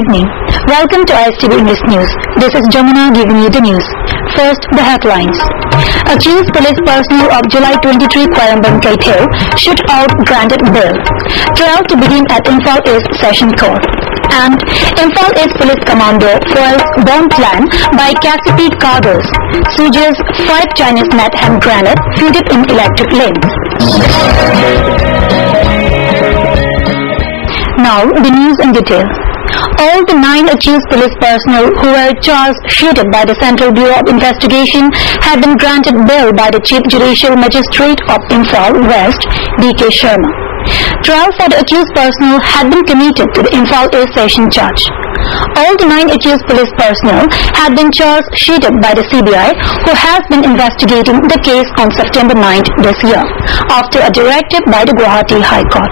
evening. Welcome to ISTV English News. This is Jamuna giving you the news. First, the headlines. Accused police personnel of July 23 Quayambam Kaithel shoot out granted bail. Trial to begin at Imphal East Session Court. And Imphal East Police Commando foils bomb plan by Cassidy cadres. Sieges 5 Chinese made hand grenade fitted in electric lanes. Now, the news in detail. All the 9 accused police personnel who were charged shielded by the Central Bureau of Investigation have been granted bail by the Chief Judicial Magistrate of Imphal West, D.K. Sharma. Trial for the accused personnel had been committed to the Imphal East Session Judge. All the 9 accused police personnel had been charged shielded by the CBI, who has been investigating the case on September 9th this year, after a directive by the Guwahati High Court.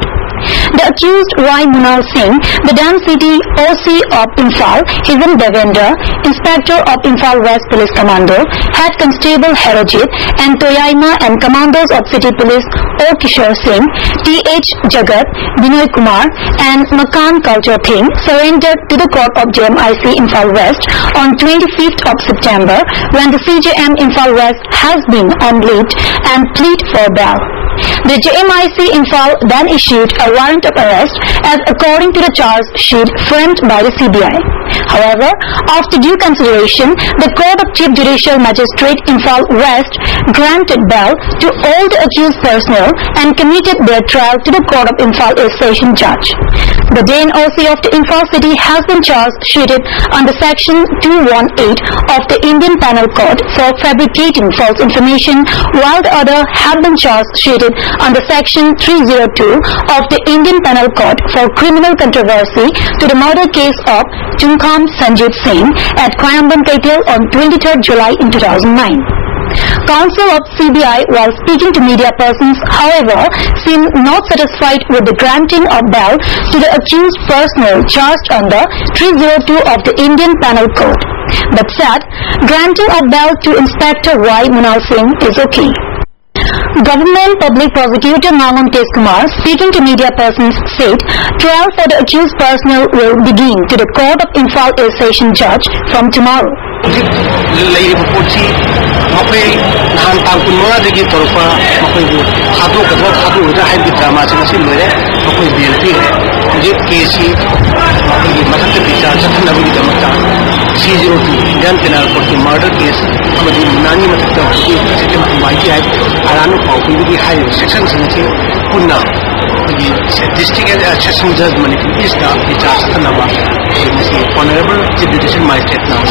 The accused Rai Munal Singh, the Dan City OC of Imphal, Hizam Devendra, Inspector of Imphal West Police Commando, Head Constable Herojit, and Toyaima and Commandos of City Police O. Kishore Singh, T.H. Jagat, Binoy Kumar, and Makan Culture Thing surrendered to the court of JMIC Imphal West on 25th of September, when the CJM Imphal West has been on leave and plead for bail. The JMIC Imphal then issued a warrant of arrest as according to the charge sheet framed by the CBI. However, after due consideration, the Court of Chief Judicial Magistrate Imphal West granted bail to all the accused personnel and committed their trial to the Court of Imphal East Session Judge. The Dane OC of the Imphal City has been charged sheeted under Section 218 of the Indian Penal Code for fabricating false information, while the other had been charged sheeted under Section 302 of the Indian Penal Code for criminal controversy to the murder case of Chungkham Sanjeev Singh at Quayambam Kaithel on 23rd July in 2009. Counsel of CBI, while speaking to media persons, however, seemed not satisfied with the granting of bail to the accused personnel charged under 302 of the Indian Penal Code, but said granting of bail to Inspector Rai Munal Singh is okay. Government Public Prosecutor Mangam Teskumar, speaking to media persons, said trial for the accused personnel will begin to the Court of Imphal East Session Judge from tomorrow. Indian Penal Code murder case, Nani Mataka, Arano Pauki, high sections in Puna, the district session judge Manipur is the charge Tanava, Honorable Chief Judicial Magistrate now.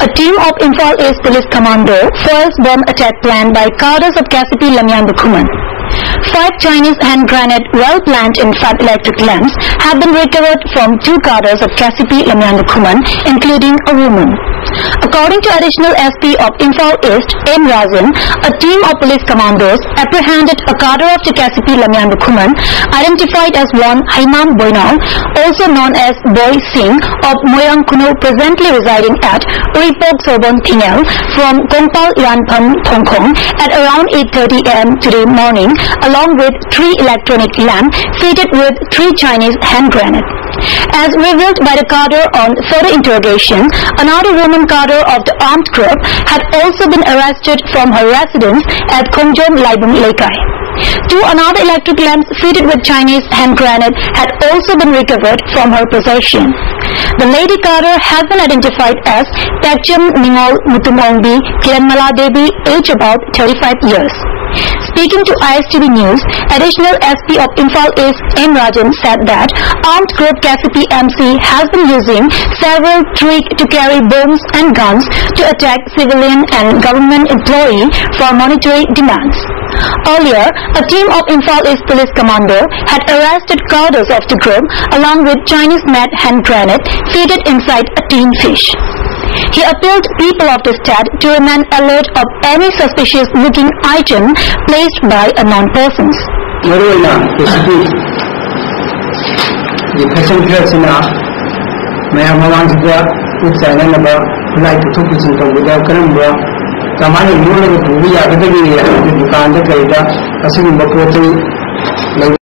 A team of Imphal East Police Commando foils bomb attack plan by cadres of Cassidy Lamyan Bukhuman. 5 Chinese hand grenade well planned in fat electric lamps have been recovered from 2 cadres of Cassidy Lamyan Bukhuman, including a woman. According to Additional SP of Imphal East, M. Rajan, a team of police commandos apprehended a cadre of the Cassidy Lamyan Bukhuman, identified as one Haimam Boinal, also known as Boy Singh of Moyang Kuno, presently residing at Uripok Sobon Thingel, from Kongpal Yanpam Thongkong at around 8:30 am today morning, along with 3 electronic lamps fitted with 3 Chinese hand grenades. As revealed by the cadre on further interrogation, another woman cadre of the armed group had also been arrested from her residence at Kongjom Laibung Lekai. 2 another electric lamps fitted with Chinese hand grenade had also been recovered from her possession. The lady cadre has been identified as Tacham Ningol Mutumongbi Kiranmala Devi, age about 35 years. Speaking to ISTV News, Additional SP of Imphal East M. Rajan said that armed group Cassidy MC has been using several tricks to carry bombs and guns to attack civilian and government employees for monetary demands. Earlier, a team of Imphal East Police Commando had arrested cadres of the group along with Chinese-made hand grenade fitted inside a tin fish. He appealed to people of the state to remain alert of any suspicious-looking item placed by unknown persons. कमाने loan को पूरी याद है कि दुकान के कहीं का असली मपोते